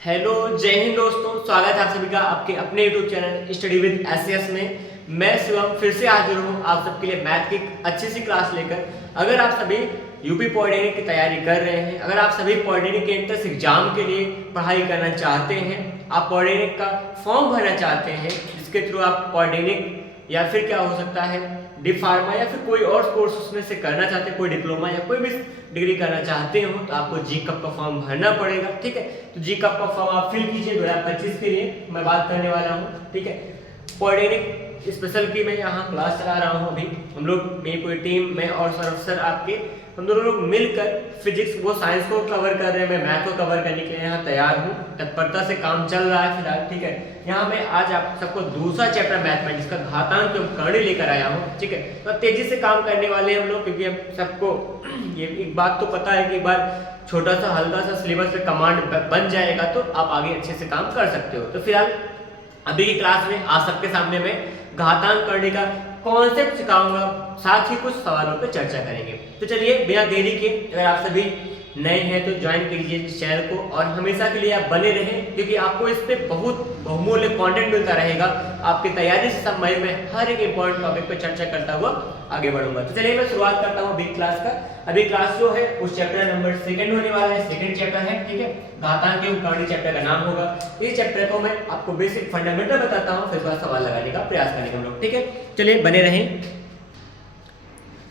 Hello, जय हिंद दोस्तों। स्वागत है आप सभी का आपके अपने YouTube channel study with SS में। मैं शिवम फिर से हाजिर हूँ आप सबके लिए मैथ की अच्छी सी क्लास लेकर। अगर आप सभी यूपी पॉलिटेक्निक की तैयारी कर रहे हैं, अगर आप सभी पॉलिटेक्निक के एंट्रेंस एग्जाम के लिए पढ़ाई करना चाहते हैं, आप पॉलिटेक्निक का फॉर्म भरना चाहते हैं जिसके थ्रू आप पॉलिटेक्निक या फिर क्या हो सकता है डी फार्मा या फिर कोई और कोर्स उसमें से करना चाहते हैं, कोई डिप्लोमा या कोई भी डिग्री करना चाहते हो, तो आपको जी कप का फॉर्म भरना पड़ेगा। ठीक है, तो जी कप का फॉर्म आप फिल कीजिए 2025 के लिए मैं बात करने वाला हूँ। ठीक है, पॉलिटेक्निक स्पेशल की मैं यहाँ क्लास चला रहा हूँ। अभी हम लोग मेरी पूरी टीम में और सर आपके हम दोनों लोग मिलकर फिजिक्स वो साइंस को कवर कर रहे हैं, मैं मैथ को कवर करने के लिए यहाँ तैयार हूँ। तत्परता से काम चल रहा है फिलहाल। ठीक है, यहाँ मैं आज आप सबको दूसरा चैप्टर मैथमेटिक्स का घातांक एवं कर्ण लेकर आया हूँ। ठीक है, तो तेजी से काम करने वाले हैं हम लोग, क्योंकि हम सबको ये एक बात तो पता है कि एक बार छोटा सा हल्का सा सिलेबस पे कमांड बन जाएगा तो आप आगे अच्छे से काम कर सकते हो। तो फिलहाल अभी की क्लास में आज सबके सामने मैं घातांक करने का कॉन्सेप्ट सिखाऊंगा, साथ ही कुछ सवालों पर चर्चा करेंगे। तो चलिए बिना देरी के, अगर आप सभी नए हैं तो ज्वाइन कीजिए इस चैनल को और हमेशा के लिए आप बने रहें, क्योंकि आपको इस पे बहुत बहुमूल्य कंटेंट मिलता रहेगा। आपकी तैयारी से संबंधित में हर एक इंपॉर्टेंट टॉपिक पे चर्चा करता हुआ आगे बढ़ूंगा। तो चलिए मैं शुरुआत करता हूँ अभी क्लास का। अभी क्लास जो है उस चैप्टर नंबर 2 होने वाला है, सेकंड चैप्टर है। ठीक है, घातांक एवं कर्ण चैप्टर का नाम होगा। इस चैप्टर को मैं आपको बेसिक फंडामेंटल बताता हूँ, फिर उसका सवाल लगाने का प्रयास करेंगे हम लोग। ठीक है, चलिए बने रहें।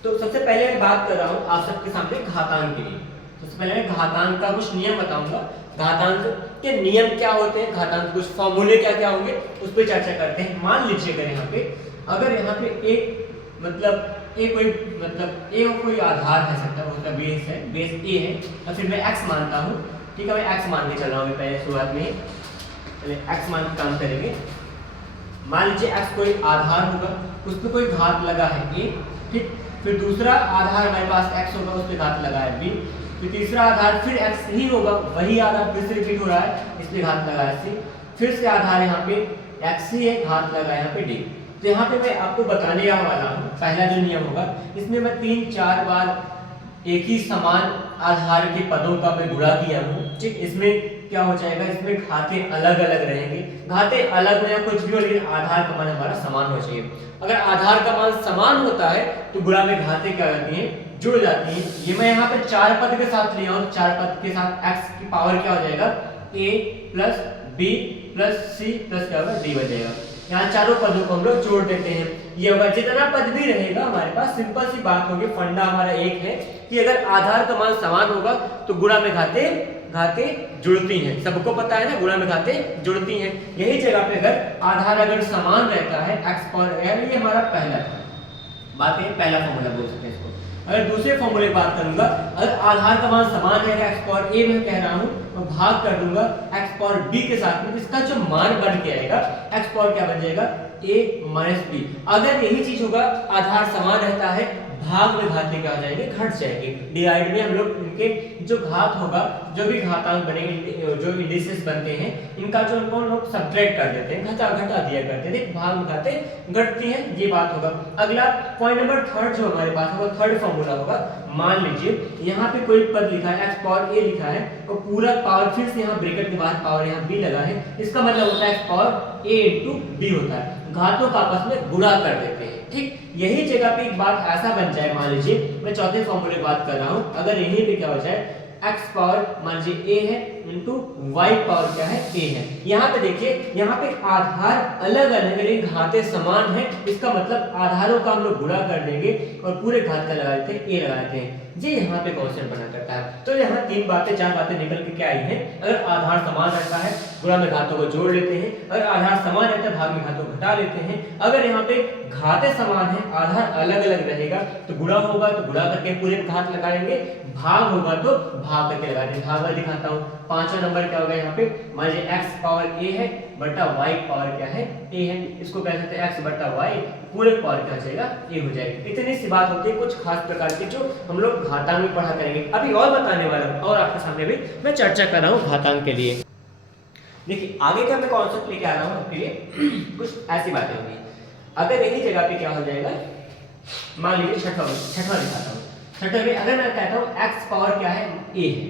तो सबसे पहले मैं बात कर रहा हूँ आप सबके सामने घातांक के लिए। सबसे पहले मैं घातांक का कुछ नियम बताऊंगा, घातांक के नियम क्या होते हैं, घातांक कुछ फॉर्मूले क्या क्या होंगे उस पर चर्चा करते हैं। मान लीजिए अगर यहाँ पे एक ए कोई आधार है सकता है, उसका बेस है, बेस ए है, और फिर मैं एक्स मानता हूँ। ठीक है, मैं एक्स मान के चल रहा हूँ पहले शुरुआत में, पहले एक्स मान के काम करेंगे। मान लीजिए एक्स कोई आधार होगा, उस पर कोई घात लगा है ए। ठीक, फिर दूसरा आधार हमारे पास x होगा, उस पर घात लगा है b। फिर तीसरा आधार फिर x ही होगा, वही आधार फिर से रिपीट हो रहा है, इसलिए घात लगा है c। फिर से आधार यहाँ पे x ही है, घात लगा है यहाँ पे d। तो यहाँ पे मैं आपको बताने वाला हूँ पहला जो नियम होगा, इसमें मैं 3-4 बार एक ही समान आधार के पदों का मैं गुणा किया हूँ। ठीक, इसमें क्या हो जाएगा, इसमें घाते अलग अलग रहेंगे। घाते अलग हो या कुछ भी हो, लेकिन आधार का मान हमारा समान हो चाहिए। अगर आधार का मान समान होता है तो गुणा में घाते क्या करती हैं, जुड़ जाती हैं। ये मैं यहाँ पे 4 पद के साथ लिया हूँ, 4 पद के साथ x की पावर क्या हो जाएगा, a plus b plus c plus क्या होगा, d बन जाएगा। यहाँ चारों पदों को हम लोग जोड़ देते हैं। ये होगा जितना पद भी रहेगा हमारे पास, सिंपल सी बात होगी, फंडा हमारा एक है कि अगर आधार का मान समान होगा तो गुणा में घाते जुड़ती हैं। सबको पता है ना, गुणा में घाते जुड़ती हैं। यही जगह पे अगर आधार अगर समान रहता है x पावर, ये हमारा पहला बात है, पहला फॉर्मूला बोल सकते हैं इसको। अगर दूसरे फॉर्मूले की बात करूंगा, अगर आधार का मान समान रहेगा x पावर a मैं कह रहा हूं, तो भाग कर दूंगा x पावर b के साथ में, इसका जो मान बन के आएगा x पावर क्या बन जाएगा, a माइनस b। अगर यही चीज होगा, आधार समान रहता है, भाग में घाते क्या हो जाएंगे, घट जाएंगे। डिवाइड में हम लोग इनके जो घात होगा, जो भी घातांक बनेंगे, जो इंडिसेस बनते हैं, इनका जो उनको लोग सब्ट्रैक्ट कर देते हैं, घटा दिया करते हैं, भाग में घाते घटती हैं, ये बात होगा। अगला पॉइंट नंबर 3 जो हमारे पास होगा, थर्ड फॉर्मूला होगा। मान लीजिए यहाँ पे कोई पद लिखा है, x पावर a लिखा है, और पूरा पावर फिर से यहाँ ब्रैकेट के बाद पावर यहाँ b लगा है, इसका मतलब होता है x power a into b होता है। घातों का आपस में गुणा कर देते हैं। ठीक, यही जगह पे एक बात ऐसा बन जाए, मान लीजिए मैं चौथे फॉर्मूले की बात कर रहा हूं, अगर यहीं पे क्या हो जाए, x पावर मान लीजिए a है इंटू y पावर क्या है, a है। यहाँ पे देखिए, यहाँ पे आधार अलग अलग है, घाते समान है, इसका मतलब आधारों का हम लोग गुणा कर देंगे और पूरे घात का लगा देते हैं, a लगा देते हैं। ये यहाँ पे क्वेश्चन बना करता है। तो यहाँ 4 बातें निकल के क्या आई हैं, अगर आधार समान रहता है गुणा में घातों को जोड़ लेते हैं, अगर आधार समान रहता है भाग में घातों को घटा लेते हैं, अगर यहाँ पे घाते समान है आधार अलग अलग रहेगा तो गुणा होगा तो गुणा करके पूरे घात लगाएंगे, भाग होगा तो भाग करके लगा देंगे। भाग दिखाता हूँ, 5वां नंबर क्या होगा, यहाँ पे मान लीजिए x पावर a है बटा y पावर क्या है, a है, इसको कह सकते हैं x बटा y पूरे पावर क्या हो जाएगा, a हो जाएगा। इतनी सी बात होती है कुछ खास प्रकार की जो हम लोग घातांक में पढ़ा करेंगे। अभी और बताने वाला हूँ और आपके सामने भी मैं चर्चा कर रहा हूँ घातांक के लिए। देखिए आगे का मैं कॉन्सेप्ट लेके आ रहा हूँ आपके लिए, कुछ ऐसी बातें होंगी। अगर यही जगह पे क्या हो जाएगा, मान लीजिए छठवां दिखाता हूँ। छठवें में अगर मैं कहता हूँ x पावर क्या है, a है,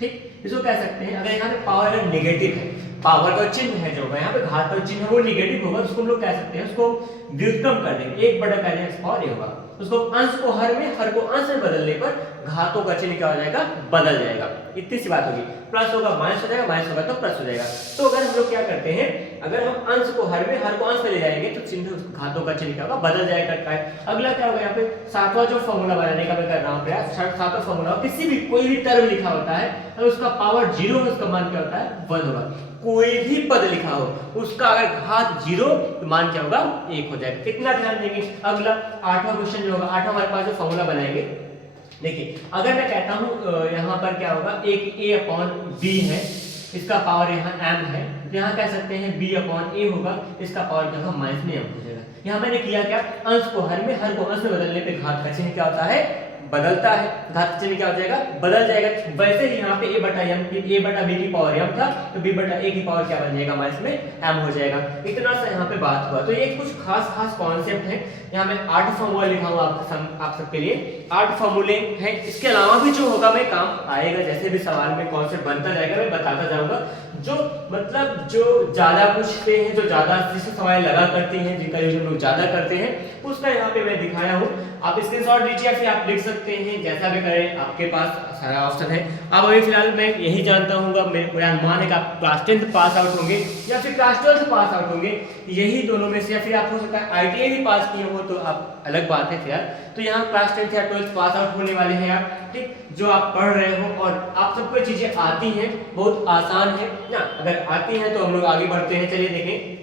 ठीक, इसको कह सकते हैं अगर यहाँ पे पावर अगर नेगेटिव है, पावर का चिन्ह है जो यहाँ पे घात का चिन्ह है वो नेगेटिव होगा, उसको हम लोग कह सकते हैं उसको व्युत्क्रम कर देंगे, 1/n ये होगा। उसको अंश को हर में, हर को अंश में बदलने पर घातों का चिन्ह क्या हो जाएगा, बदल जाएगा। इतनी सी बात होगी, प्लस होगा माइनस हो जाएगा, माइनस होगा तो प्लस हो जाएगा। तो अगर हम लोग क्या करते हैं, अगर हम अंश को हर में, हर को अंश में ले जाएंगे तो चिन्ह घातों का चिन्ह क्या होगा, बदल जाएगा। अगला क्या होगा, यहाँ पे सातवां जो फॉर्मूला बनाने का मैं कर रहा हूँ प्रयास, सातवां फॉर्मूला किसी भी कोई भी टर्म लिखा होता है अगर उसका पावर 0 है उसका मान क्या होता है, 1 होगा। कोई भी पद लिखा हो उसका अगर घात 0 तो मान क्या होगा, 1 हो जाएगा। कितना ध्यान देंगे। अगला 8वां क्वेश्चन जो होगा, 8वां हमारे पास जो फॉर्मूला बनाएंगे, देखिए अगर मैं कहता हूं यहाँ पर क्या होगा, एक a/b है, इसका पावर यहाँ m है, तो यहाँ कह सकते हैं b/a होगा, इसका पावर क्या होगा, माइनस में m हो जाएगा। यहाँ मैंने किया क्या, अंश को हर में, हर को अंश में बदलने पे घात का चिन्ह क्या होता है, बदलता है। घात चिन्ह क्या हो जाएगा, बदल जाएगा। वैसे ही यहाँ पे a/b की पावर m था तो b/a की पावर क्या बन जाएगा, माइनस में m हो जाएगा। इतना सा यहाँ पे बात हुआ। तो ये कुछ खास कॉन्सेप्ट है। यहाँ मैं 8 फॉर्मूला लिखा हूँ आप सबके लिए, 8 फॉर्मूले हैं। इसके अलावा भी जो होगा मैं काम आएगा, जैसे भी सवाल में कॉन्सेप्ट बनता जाएगा मैं बताता जाऊंगा। जो मतलब जो ज्यादा पूछते हैं, जो ज्यादा जिससे सवाल लगा करती हैं, जिनका यूज हम लोग ज्यादा करते हैं, उसका यहाँ पे मैं दिखाया हूँ। आप स्क्रीनशॉट लीजिए या फिर आप लिख सकते हैं, जैसा भी करें, आपके पास सारा ऑप्शन है। अब अभी फिलहाल मैं यही जानता हूँ, मेरा अनुमान है कि आप क्लास 10th पास आउट होंगे या फिर क्लास 12th पास आउट होंगे, यही दोनों में से, या फिर आप हो सकता है ITI भी पास किए हो तो आप अलग बात है फिर। तो यहाँ क्लास 10th या 12th पास आउट होने वाले हैं आप, ठीक, जो आप पढ़ रहे हो और आप सबको चीजें आती हैं, बहुत आसान है ना। अगर आती हैं तो हम लोग आगे बढ़ते हैं। चलिए देखें,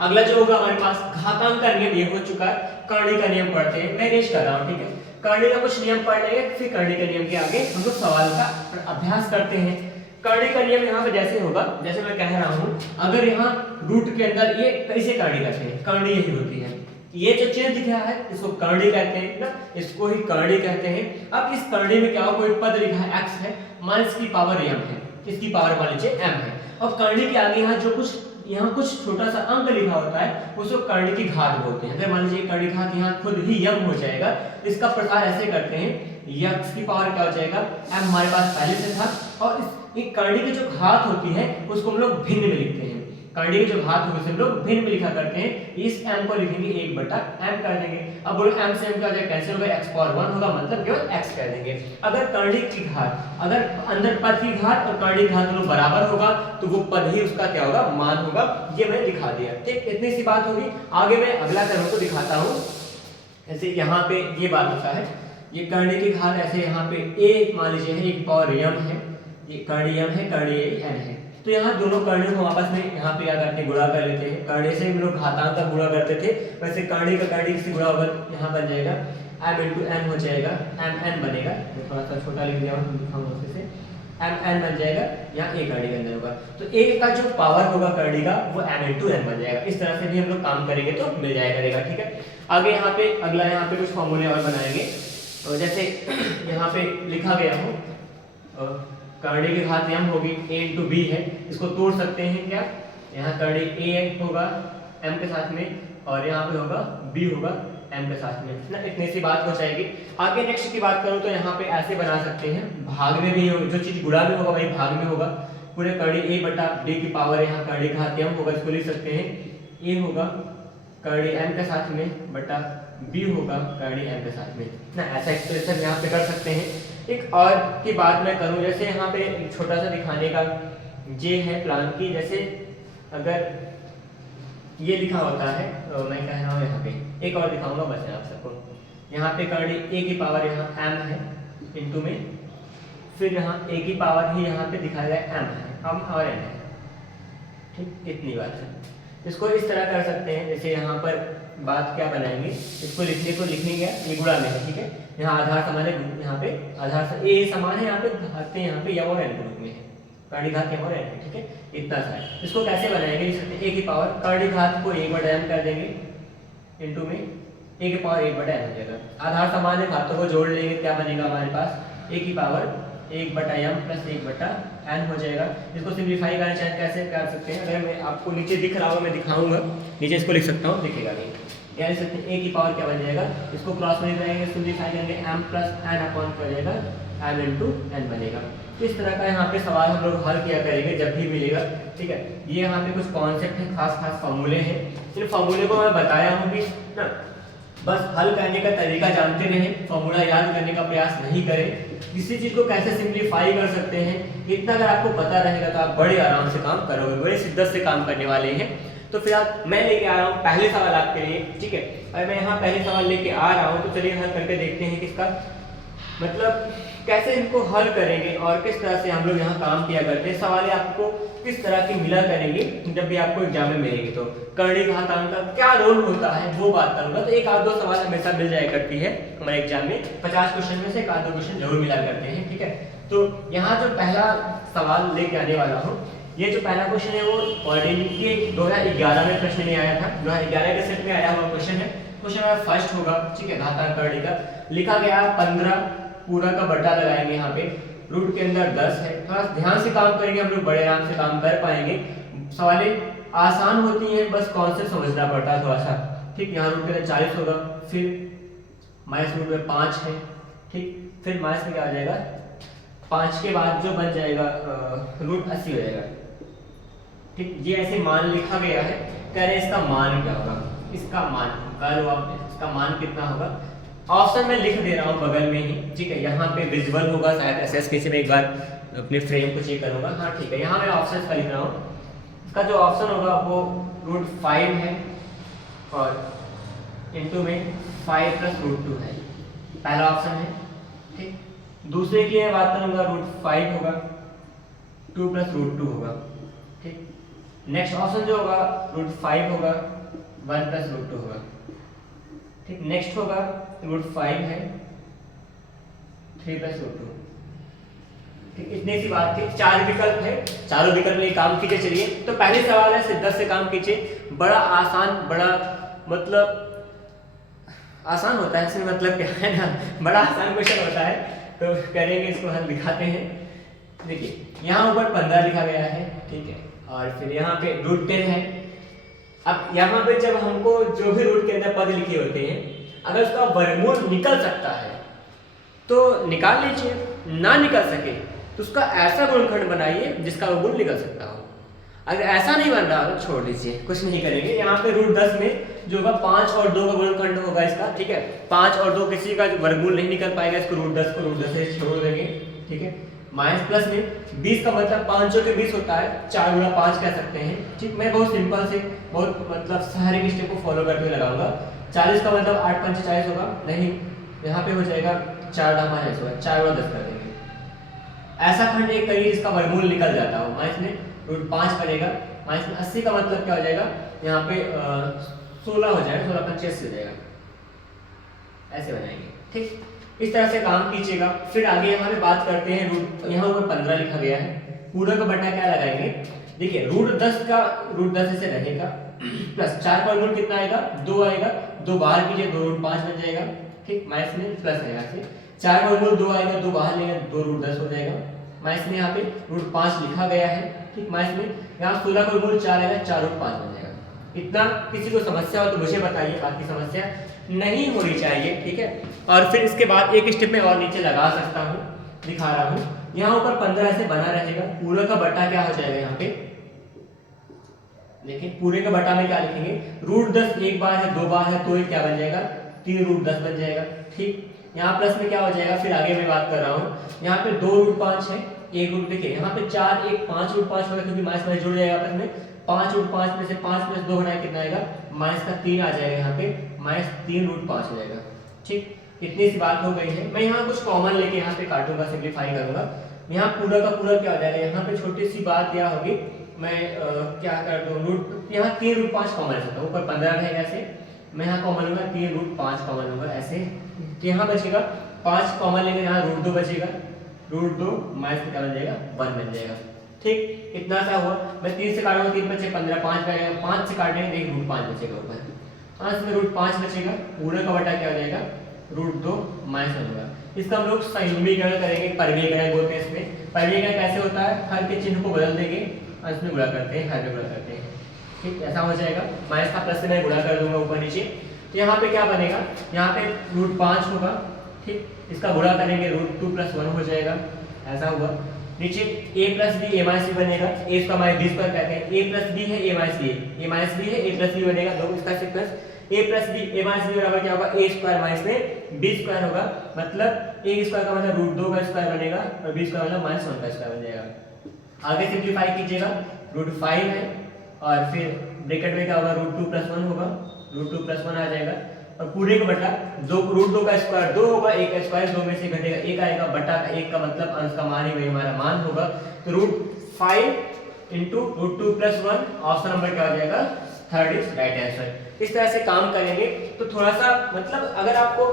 अगला जो होगा हमारे पास घातांक का नियम, ये हो चुका है। कर्णी का नियम पढ़ते हैं, मैं रेस्ट कर रहा हूँ, ठीक है। कर्णी का कुछ नियम पढ़ लेंगे, फिर कर्णी के नियम के आगे हम लोग सवाल का अभ्यास करते हैं। कर्णी का नियम यहाँ पे जैसे होगा, जैसे मैं कह रहा हूँ, अगर यहाँ रूट के अंदर ये कैसे कर्णी करते हैं, कर्णी यही होती है, ये जो चिन्ह दिख रहा है इसको कर्णी कहते हैं ना, इसको ही कर्णी कहते हैं। अब इस कर्णी में क्या हो, कोई पद लिखा है x है, मान इसकी पावर m है, इसकी पावर मान लीजिए m है, और कर्णी के आगे यहाँ कुछ छोटा सा अंक लिखा होता है, उसको कर्णी की घात बोलते हैं। अगर मान लीजिए कर्णी घात यहाँ खुद ही m हो जाएगा, इसका प्रकार ऐसे करते हैं, x की पावर क्या हो जाएगा, m हमारे पास पहले से था, और इस कर्णी की जो घात होती है उसको हम लोग भिन्न में लिखते हैं। कर्णी की जो घात होगी हम लोग भिन्न में लिखा करते हैं। इस m को लिखेंगे 1/m कर देंगे। अब बोलो m से m क्या हो जाएगा, कैंसिल होगा, x/1 होगा, मतलब केवल x कर देंगे। अगर कर्णी की घात, अगर अंदर पद की घात और कर्णी घात दोनों बराबर होगा तो वो पद ही उसका क्या होगा, मान होगा। ये मैं दिखा दिया, ठीक, इतनी सी बात होगी। आगे मैं अगला क्रम को दिखाता हूँ। ऐसे यहाँ पे ये बात होता है, ये कर्णी की घात ऐसे यहाँ पे a मान लीजिए है, एक पावर m है, ये कर्णी m है, कर्णी n है, तो यहाँ दोनों कर्णियों को आपस में यहाँ पे क्या करते हैं, गुणा कर लेते हैं। कर्णी से हम लोग घातांक का गुणा करते थे, वैसे कर्णी का कर्णी से गुणा होगा, यहाँ बन जाएगा m × n हो जाएगा, mn बनेगा। मैं थोड़ा सा छोटा लिख दिया हूँ, दिखाऊंगा उसे से, mn बन जाएगा, यहाँ a कर्णी के अंदर होगा, तो a का जो पावर होगा कर्णी का वो m × n बन जाएगा। इस तरह से भी हम लोग काम करेंगे तो मिल जाया करेगा, ठीक है। आगे यहाँ पे अगला, यहाँ पे कुछ फॉर्मूले और बनाएंगे, जैसे यहाँ पे लिखा गया हो, कर्णी की घात m होगी, a × b है, इसको तोड़ सकते हैं क्या, यहाँ कर्णी a होगा m के साथ में, और यहाँ पे होगा b होगा m के साथ में ना। इतनी सी बात हो जाएगी। आगे नेक्स्ट की बात करूँ तो यहाँ पे ऐसे बना सकते हैं, भाग में भी जो चीज गुणा में होगा वही भाग में होगा। पूरे कर्णी a/b की पावर, यहाँ कर्णी घात m होगा, इसको लिख सकते हैं, a होगा कर्णी m के साथ में बटा b होगा कर्णी m के साथ में ना। ऐसा एक्सप्रेशन यहाँ पे कर सकते हैं। एक और की बात मैं करूं, जैसे यहाँ पे एक छोटा सा दिखाने का ये है प्लान की, जैसे अगर ये लिखा होता है, मैं कह रहा हूँ यहाँ पे एक और दिखाऊंगा बस आप सबको। यहाँ पे कर्णी a की पावर यहाँ m है इंटू में, फिर यहाँ a की पावर ही यहाँ पे दिखाया गया m है, m और n है, ठीक, इतनी बात है। इसको इस तरह कर सकते हैं, जैसे यहाँ पर बात क्या बनाएंगे, इसको लिखने को लिखेंगे, ये गुणा में है, ठीक है। यहाँ आधार समान है, यहाँ पे आधार ए समान है, यहाँ पे घाते यहाँ पे m और n के रूप में है, कर्णी घात m और n है, ठीक है। इतना सा है। इसको कैसे बनाएंगे, लिख सकते हैं a की पावर कर्णी घात को 1/m कर देंगे, इंटू में a की पावर 1/m हो जाएगा। आधार समान है, घातों को जोड़ लेंगे, क्या बनेगा हमारे पास, a की पावर 1/m प्लस 1/n हो जाएगा। इसको सिंप्लीफाई करना चाहें कैसे कर सकते हैं, अगर मैं आपको नीचे दिख रहा होगा मैं दिखाऊंगा, नीचे इसको लिख सकता हूँ, दिखेगा नहीं, क्या लिख सकते हैं, a की पावर क्या बन जाएगा, इसको क्रॉस में लिख देंगे, सिंप्लीफाई करेंगे m + n अपॉन क्या हो जाएगा m इंटू एन बनेगा। तो इस तरह का यहाँ पे सवाल हम लोग हल किया करेंगे जब भी मिलेगा, ठीक है। ये यहाँ पे कुछ कॉन्सेप्ट है, खास खास फॉर्मूले हैं, इन फॉर्मूले को मैं बताया हूँ कि ना बस हल करने का तरीका जानते रहें, फॉर्मूला याद करने का प्रयास नहीं करें, किसी चीज को कैसे सिंप्लीफाई कर सकते हैं, इतना अगर आपको पता रहेगा तो आप बड़े आराम से काम करोगे, बड़े शिद्दत से काम करने वाले हैं। तो फिलहाल मैं लेके आ रहा हूँ पहले सवाल आपके लिए, ठीक है। और मैं यहाँ पहले सवाल लेके आ रहा हूँ, तो चलिए हल करके देखते हैं कि इसका मतलब कैसे इनको हल करेंगे और किस तरह से हम लोग यहाँ काम किया करते हैं। सवाल आपको किस तरह की मिला करेंगे जब भी आपको एग्जाम में मिलेंगे। तो करणी घातांक का क्या रोल होता है वो बात करूंगा। तो एक आध दो सवाल हमेशा मिल जाया करती है हमारे एग्जाम में, 50 क्वेश्चन में से एक आध दो क्वेश्चन जरूर मिला करते हैं, ठीक है। तो यहाँ जो पहला सवाल लेके आने वाला हूँ, ये जो पहला क्वेश्चन है वो ऑलरेडी के 2011 में प्रश्न में आया था, 2011 के सेट में आया हुआ क्वेश्चन है। क्वेश्चन फर्स्ट होगा, ठीक है, घातांक करणी का लिखा गया 15 पूरा का बटा लगाएंगे यहाँ पे, रूट के अंदर 10 है। थोड़ा ध्यान से काम करेंगे हम लोग, बड़े आराम से काम कर पाएंगे। सवालें आसान होती हैं, बस कॉन्सेप्ट समझना पड़ता है थोड़ा सा, ठीक। यहाँ रूट के अंदर 40 होगा, फिर माइनस रूट में 5 है, ठीक। फिर माइनस में क्या आ जाएगा 5 के बाद जो बन जाएगा रूट 80 हो जाएगा, ठीक। ये ऐसे मान लिखा गया है, कह रहे हैं इसका मान क्या होगा, इसका मान कर लो आप, इसका मान कितना होगा। ऑप्शन में लिख दे रहा हूँ बगल में ही, ठीक है। यहाँ पे विजुअल होगा शायद, एसएसके से मैं एक बार अपने फ्रेम को चेक करूंगा, हाँ ठीक है। यहाँ मैं ऑप्शन का लिख रहा हूँ, इसका जो ऑप्शन होगा वो रूट 5 है और इनटू में 5 प्लस रूट 2 है, पहला ऑप्शन है, ठीक। दूसरे की मैं बात करूंगा, रूट 5 होगा, 2 प्लस रूट 2 होगा, ठीक। नेक्स्ट ऑप्शन जो होगा रूट 5 होगा, 1 प्लस रूट 2 होगा, ठीक। नेक्स्ट होगा रूट 5 है, 3 प्लस रूट 2, ठीक। इतनी सी बात थी, 4 विकल्प है, चारों विकल्प में काम कीजिए। चलिए तो पहले सवाल है, शिद्दत से काम कीजिए, बड़ा आसान, बड़ा मतलब आसान होता है इसमें, मतलब क्या है ना, बड़ा आसान क्वेश्चन होता है। तो करेंगे इसको, हल दिखाते हैं। देखिए यहाँ ऊपर 15 लिखा गया है, ठीक है, और फिर यहाँ पे रूट 10 है। अब यहाँ पे जब हमको जो भी रूट के अंदर पद लिखे होते हैं, अगर उसका वर्गमूल निकल सकता है तो निकाल लीजिए, ना निकल सके तो उसका ऐसा गुणनखंड बनाइए जिसका वर्गमूल निकल सकता हो। अगर ऐसा नहीं बन रहा तो छोड़ दीजिए, कुछ नहीं करेंगे। यहाँ पे रूट 10 में जो होगा 5 और 2 का गुणनखंड होगा इसका, ठीक है। 5 और 2 किसी का वर्गमूल नहीं निकल पाएगा, इसको रूट 10 को रूट 10 से छोड़ देंगे, ठीक है। माइनस प्लस में 20 का मतलब 5 के 20 होता है, 4 गुणा 5 कह सकते हैं, ठीक। मैं बहुत सिंपल से, बहुत मतलब सारे के स्टेप को फॉलो करके लगाऊंगा। 40 का मतलब 8 पंच 40 होगा, नहीं यहाँ पे हो जाएगा 4 ढामा 40 होगा, 4 गुणा 10 कर देंगे। ऐसा खंड एक करिए जिसका वर्गमूल निकल जाता हो, माइनस में रूट 5 बनेगा, माइनस में 80 का मतलब क्या हो जाएगा, यहाँ पे 16 हो जाएगा, 16 पंच 86 हो जाएगा, ऐसे बनाएंगे, ठीक। इस तरह से काम कीजिएगा। फिर आगे यहाँ पे बात करते हैं, रूट यहाँ ऊपर 15 लिखा गया है, पूरा का बटा क्या लगाएंगे। देखिए रूट 10 का रूट 10 ऐसे रहेगा, प्लस 4 का वर्गमूल कितना आएगा 2 आएगा, 2 बाहर कीजिए 2 रूट 5 बन जाएगा, ठीक। माइनस में प्लस है, यहाँ से 4 का वर्गमूल 2 आएगा, 2 बाहर लेगा 2 रूट 10 हो जाएगा। माइनस में यहाँ पे रूट 5 लिखा गया है, ठीक। माइनस में यहाँ 16 का वर्गमूल 4 आएगा, 4 रूट 5 बन जाएगा। इतना किसी को समस्या हो तो मुझे बताइए, बाकी समस्या नहीं होनी चाहिए, ठीक है। और फिर इसके बाद एक स्टेप में और नीचे लगा सकता हूँ, दिखा रहा हूँ। यहाँ ऊपर 15 ऐसे बना रहेगा, पूरे का बटा क्या हो जाएगा यहाँ पे, देखिए पूरे का बटा में क्या लिखेंगे, रूट 10 एक बार है, 2 बार है, तो ये क्या बन जाएगा 3 रूट 10 बन जाएगा, ठीक। यहाँ प्लस में क्या हो जाएगा, फिर आगे मैं बात कर रहा हूँ, यहाँ पे 2 रूट 5 है, 1 रूट, देखिए यहाँ पे 4 1 5 रूट 5 होगा, क्योंकि माइनस में जुड़ जाएगा आपस में। 5 रूट 5 में से 5 प्लस 2 घटाए कितना आएगा, माइनस का 3 आ जाएगा, यहाँ पे माइनस 3 रूट 5 हो जाएगा, ठीक। इतनी सी बात हो गई है। मैं यहाँ कुछ कॉमन लेके यहाँ पे काटूंगा, सिंप्लीफाई करूंगा। यहाँ पूरा का पूरा क्या हो जाएगा, यहाँ पे छोटी सी बात क्या होगी, मैं क्या कर दूं, रूट यहाँ 3 रूट 5 कॉमन है, ऊपर 15 रहेगा, ऐसे मैं यहाँ कॉमन लूंगा 3 रूट 5 कॉमन लूंगा, ऐसे यहाँ बचेगा 5 कॉमन लेंगे, यहाँ रूट 2 बचेगा, रूट 2 माइनस क्या बन जाएगा 1 बन जाएगा, ठीक। इतना सा हुआ। मैं 3 से काटूंगा, 3 बचे 15, 5 बचेगा, 5 से काटेंगे एक रूट 5 बचेगा ऊपर, 5 में रूट 5 बचेगा, पूरे का बटा क्या हो जाएगा रूट 2 माइनस 1 होगा। इसका हम लोग संयुग्मीकरण करेंगे, परिमेयकरण बोलते हैं इसमें। परिमेयकरण कैसे होता है, हर के चिन्ह को बदल देंगे और इसमें गुणा करते हैं, हर में गुणा करते हैं, ठीक। ऐसा हो जाएगा, माइनस का प्लस से मैं गुणा कर दूंगा ऊपर नीचे, तो यहाँ पे क्या बनेगा, यहाँ पे रूट 5 होगा, ठीक, इसका गुणा करेंगे √2 + 1 हो जाएगा, ऐसा हुआ। नीचे a + b a - b बनेगा, a इसका माइनस b स्क्वायर कहते हैं, a + b है a - b है, a - b है a + b बनेगा, दो इसका sequence a + b a - b बराबर क्या होगा, a स्क्वायर माइनस में b स्क्वायर होगा, मतलब a स्क्वायर का मतलब √2 का स्क्वायर बनेगा और b स्क्वायर मतलब -1 का स्क्वायर बन जाएगा। आगे सिंपलीफाई कीजिएगा, √5 है और फिर ब्रैकेट में क्या होगा, √2 + 1 होगा, √2 + 1 आ जाएगा और पूरे को बटा दो, √2 का स्क्वायर 2 होगा, 1 का स्क्वायर 2 में से घटेगा 1 आएगा, बटा का 1 का मतलब अंश का मान ही वही हमारा मान होगा। तो √5 × √2 + 1 ऑप्शन नंबर क्या हो जाएगा, थर्ड इज राइट आंसर। इस तरह से काम करेंगे तो थोड़ा सा मतलब अगर आपको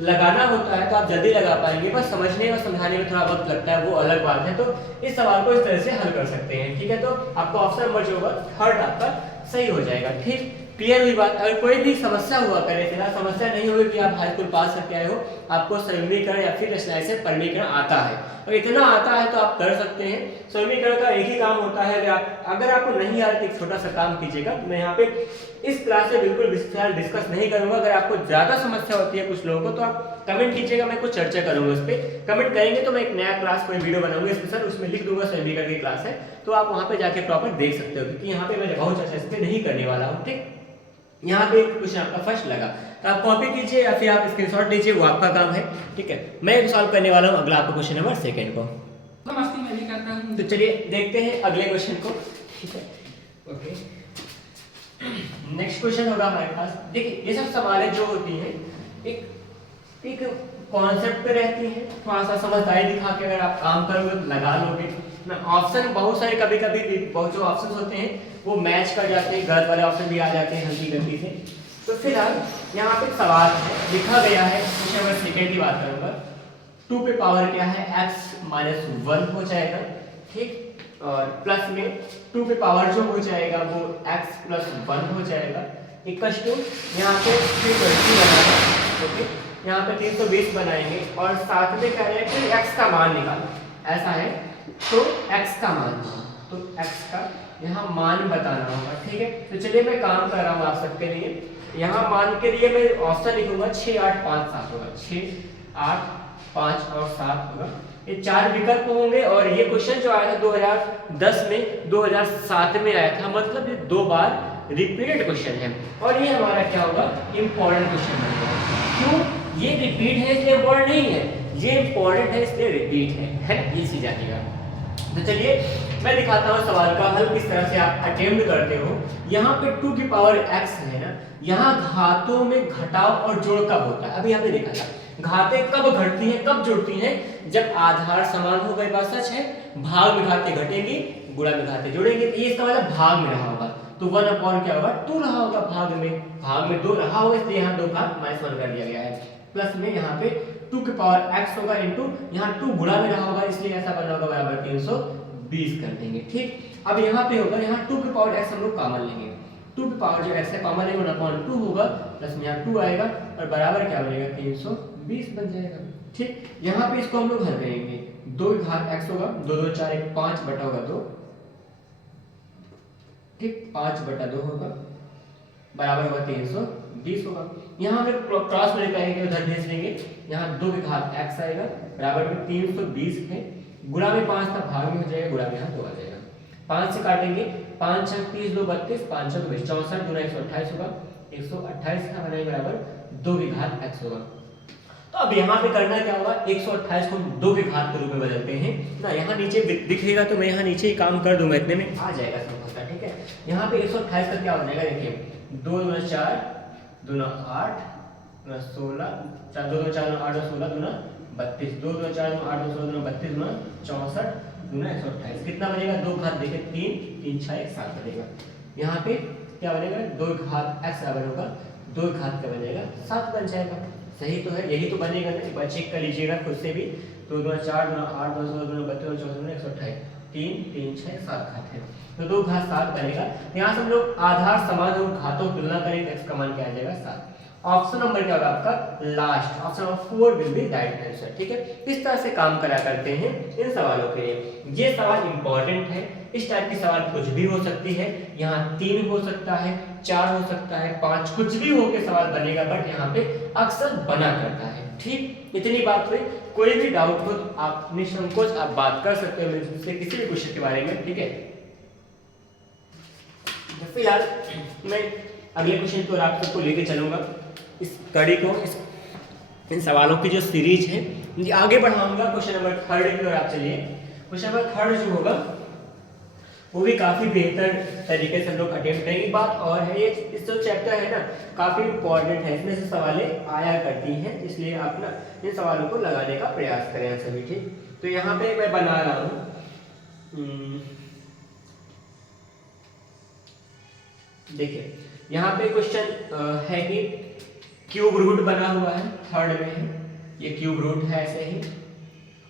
लगाना होता है तो आप जल्दी लगा पाएंगे, बस समझने और समझाने में थोड़ा वक्त लगता है, वो अलग बात है। तो इस सवाल को इस तरह से हल कर सकते हैं, ठीक है। तो आपको ऑप्शन नंबर जो होगा थर्ड आपका सही हो जाएगा, ठीक, क्लियर हुई बात। अगर कोई भी समस्या हुआ करे, फिलहाल समस्या नहीं होगी कि आप हाई स्कूल पास करके आए हो, आपको समीकरण या फिर रचनाएं परिमीकरण आता है और इतना आता है तो आप कर सकते हैं। समीकरण का एक ही काम होता है, अगर आपको नहीं आता तो एक छोटा सा काम कीजिएगा। मैं यहाँ पे इस क्लास से बिल्कुल विस्तार डिस्कस नहीं करूंगा, अगर आपको ज्यादा समस्या होती है कुछ लोगों को तो आप कमेंट कीजिएगा, मैं कुछ चर्चा करूंगा उस पर। कमेंट करेंगे तो मैं एक नया क्लास कोई वीडियो बनाऊंगा स्पेशल, उसमें लिख दूंगा समीकरण की क्लास है, तो आप वहां पे जाके प्रॉपर देख सकते हो, क्योंकि यहाँ पे मैं बहुत चर्चा इस पर नहीं करने वाला हूँ, ठीक। यहाँ पे क्वेश्चन आपका फर्स्ट लगा तो आप कॉपी कीजिए या फिर आप स्क्रीनशॉट लीजिए, वो आपका काम है, ठीक है। मैं सॉल्व करने वाला हूँ अगला आपका क्वेश्चन नंबर 2 को। मस्ती मैं भी करता हूँ। तो चलिए देखते हैं अगले क्वेश्चन को, ठीक है। ओके, नेक्स्ट क्वेश्चन होगा हमारे पास। देखिए ये सब सवालें जो होती हैं एक कॉन्सेप्ट पे रहती हैं, थोड़ा सा समझदारी दिखा के अगर आप काम करोगे तो लगा लोगे ना। ऑप्शन बहुत सारे कभी कभी बहुत जो ऑप्शंस होते हैं वो मैच कर जाते हैं, गलत वाले ऑप्शन भी आ जाते हैं हल्की गलती से। तो फिलहाल यहाँ पे सवाल है, लिखा गया है, क्वेश्चन नंबर सेकंड की बात करूंगा। 2 पे पावर क्या है, x - 1 हो जाएगा, ठीक, और प्लस में 2 पे पावर जो हो जाएगा वो x + 1 हो जाएगा, इक्वल टू यहाँ पे 320 बनाना, ओके, यहाँ पे 320 बनाएंगे और साथ में कह रहे हैं कि x का मान निकालो, ऐसा है तो x का मान, तो x का यहाँ मान बताना होगा, ठीक है। तो चलिए मैं काम कर रहा हूँ आप सबके लिए। यहाँ मान के लिए मैं ऑप्शन लिखूंगा 6, 8, 5, 7 होगा, 6, 8, 5 और 7 होगा, ये 4 विकल्प होंगे। और ये क्वेश्चन जो आया था 2010 में 2007 में आया था, मतलब ये 2 बार रिपीटेड क्वेश्चन है और ये हमारा क्या होगा, इंपॉर्टेंट क्वेश्चन बनेगा। क्यों, ये रिपीट है इसलिए इंपॉर्टेंट नहीं है, ये इंपॉर्टेंट है इसलिए रिपीट है ना, ये चीज जानिएगा। तो चलिए मैं दिखाता हूँ सवाल का हल किस तरह से आप अटेम्प्ट करते हो। यहाँ पे 2 की पावर x है ना, यहाँ घातों में घटाव और जोड़ कब होता है, अभी आपने देखा था घातें कब घटती हैं कब जुड़ती हैं, जब आधार समान हो गए, बात सच है। भाग में घातें घटेंगी, गुणा में घातें जुड़ेंगी, तो ये इसका मतलब भाग में रहा होगा, तो 1 क्या होगा, 2 रहा होगा, भाग में 2 रहा होगा, इसलिए यहाँ 2 भाग -1 कर दिया गया है। प्लस में यहाँ पे 2 की पावर x होगा इंटू यहाँ 2 गुणा में रहा होगा, इसलिए ऐसा बना होगा बराबर 320 कर देंगे, ठीक। अब यहाँ पे होगा, यहाँ 2 की पावर x हम लोग कॉमन लेंगे, 2 की पावर जो x है कॉमन लेंगे 1/2 होगा, प्लस में यहाँ 2 आएगा और बराबर क्या बनेगा, 320 बन जाएगा, ठीक। यहाँ पे इसको हम लोग हल करेंगे, 2 की घात x होगा, 2 2 4 1 5 बटा होगा 2, ठीक, 5/2 होगा, बराबर होगा 320 होगा। यहाँ हम क्रॉस मल्टीप्लाई करके उधर भेज देंगे, यहाँ 2 की घात x आएगा, बराबर में 320 है, गुणा में 5 था, भाग में हो जाएगा, गुणा में यहाँ 2 आ जाएगा, 5 से काटेंगे, 5 6 30 2 32, 5 6 20 64 गुना 128 होगा, 128 का बनाएंगे बराबर 2 की घात x होगा। तो अब यहाँ पे करना क्या होगा, 128 को 2 की घात के रूप में बदलते हैं ना, यहाँ नीचे दिखेगा तो मैं यहाँ नीचे ही काम कर दूंगा, इतने में आ जाएगा समझता, ठीक है। यहाँ पे 128 का क्या हो जाएगा, देखिए 2 2 4 2 9 8 2 16 4 2 2 4 9 8 2 16 2 32 2 2 4 9 8 2 16 2 32 2 64 2 128 कितना बनेगा, 2 घात देखिए 3 3 6 1 7 बनेगा। यहाँ पे क्या बनेगा, 2 घात x बराबर होगा 2 घात क्या बनेगा 7 बन जाएगा, सही तो है, यही तो बनेगा ना, एक बार चेक कर लीजिएगा खुद से भी। 2 2 4 2 8 2 16 2 32 2 64 128 3 3 6 7 घात है, तो 2 घात 7 बनेगा। यहाँ से हम लोग आधार समान और घातों की तुलना करें तो x का मान क्या आ जाएगा 7। ऑप्शन नंबर क्या होगा आपका last, option number 4 will be right answer, ठीक है। इस तरह से काम करा करते हैं इन सवालों के लिए। ये सवाल इंपॉर्टेंट है, इस टाइप की सवाल कुछ भी हो सकती है, यहाँ 3 हो सकता है, 4 हो सकता है, 5 कुछ भी हो के सवाल बनेगा, बट यहाँ पे अक्सर बना करता है। ठीक, इतनी बात हुई। कोई भी डाउट हो तो आप निसंकोच आप बात कर सकते हो मुझसे किसी भी क्वेश्चन के बारे में, ठीक है। तो फिलहाल मैं अगले क्वेश्चन को आप सबको लेके चलूंगा, इस कड़ी को, इन सवालों की जो सीरीज है आगे बढ़ाऊंगा क्वेश्चन नंबर 3 की ओर। आप चलिए, क्वेश्चन नंबर 3 जो होगा वो भी काफी बेहतर तरीके से हम लोग अटेम्प्ट करेंगे। बात और है, ये इस जो चैप्टर है ना काफी इंपॉर्टेंट है, इसमें से सवालें आया करती हैं, इसलिए आप ना इन सवालों को लगाने का प्रयास करें सभी, ठीक। तो यहाँ पे मैं बना रहा हूँ, देखिए यहाँ पे क्वेश्चन है कि क्यूब रूट बना हुआ है, 3rd में है, ये क्यूब रूट है ऐसे ही,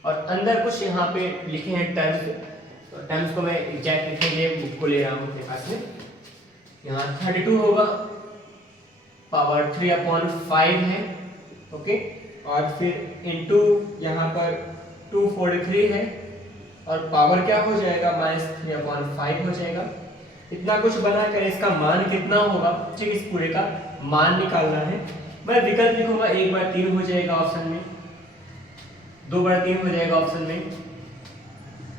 और अंदर कुछ यहाँ पे लिखे हैं टर्म्स को मैं एग्जैक्ट लिखेंगे, बुक को ले रहा हूँ अपने पास में। यहाँ 32 होगा, पावर 3/5 है, ओके, और फिर इनटू यहाँ पर 243 है, और पावर क्या हो जाएगा -3/5 हो जाएगा। इतना कुछ बना कर इसका मान कितना होगा, ठीक, इस पूरे का मान निकालना है। मैं विकल्प लिखूंगा, 1/3 हो जाएगा ऑप्शन में, 2/3 हो जाएगा ऑप्शन में,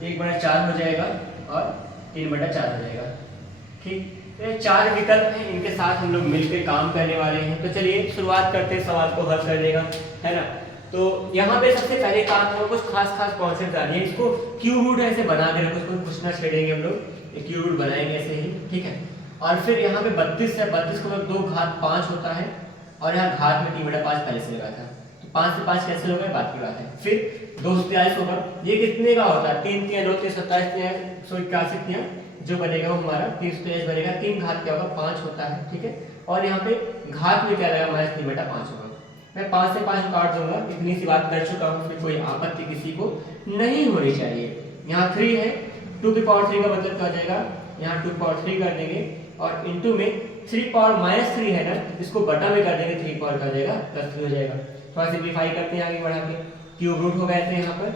1/4 हो जाएगा, और 3/4 हो जाएगा, ठीक। तो ये 4 विकल्प हैं, इनके साथ हम लोग मिलकर काम करने वाले हैं। तो चलिए शुरुआत करते हैं सवाल को हल करने का, है ना। तो यहाँ पे सबसे पहले काम हम कुछ खास कॉन्सेप्ट आ रही है, इसको क्यूब रूट ऐसे बना के रखो, इसको पूछना छेड़ेंगे हम लोग, क्यूब रूट बनाएंगे ऐसे ही, ठीक है। और फिर यहाँ पे 32 है, 32 को 2 घात 5 होता है, और यहाँ घात में 3/5 पहले से लगा था, तो 5 से 5 कैसे हो गए बात की बात है। फिर 243 होगा, ये कितने का होता है, 3 3 9 3 27 181 जो बनेगा वो हमारा 323 बनेगा, 3 घात क्या होगा 5 होता है, ठीक है। और यहाँ पे घात में क्या लगा -3/5 होगा। मैं 5 से 5 काट दूंगा, इतनी सी बात कर चुका हूँ, फिर कोई आपत्ति किसी को नहीं होनी चाहिए। यहाँ 3 है, 2 की पावर 3 का मतलब क्या हो जाएगा, यहाँ 2 की पावर 3 कर देंगे, और इनटू में 3 पावर -3 है ना, इसको बटा में कर देंगे, 3 पावर का हो जाएगा +3 हो जाएगा। थोड़ा सिंप्लीफाई करते हैं आगे बढ़ा के, क्यूब रूट हो गए थे यहाँ पर,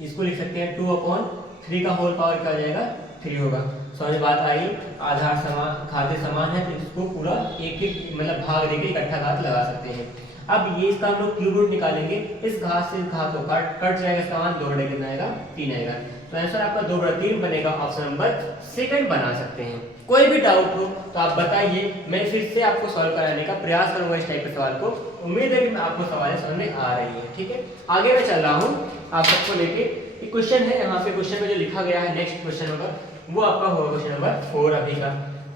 इसको लिख सकते हैं 2/3 का होल पावर क्या हो जाएगा 3 होगा। समझ बात आई, आधार समान घातें समान है, तो इसको पूरा एक एक मतलब भाग देके इकट्ठा घात लगा सकते हैं। अब ये इसका हम लोग क्यूब रूट निकालेंगे, इस घात से इस घात को कट जाएगा, इसका मान 2 कितना आएगा 3 आएगा। तो आंसर आपका 2/3 बनेगा, ऑप्शन नंबर 2 बना सकते हैं। कोई भी डाउट हो तो आप बताइए, मैं फिर से आपको सॉल्व कराने का प्रयास करूंगा इस टाइप के सवाल को। उम्मीद है कि आपको सवाल समझ में आ रही है, ठीक है। आगे मैं चल रहा हूँ आप सबको लेके, एक क्वेश्चन है यहाँ पे, क्वेश्चन में जो लिखा गया है नेक्स्ट क्वेश्चन होगा वो आपका होगा क्वेश्चन नंबर 4 अभी का।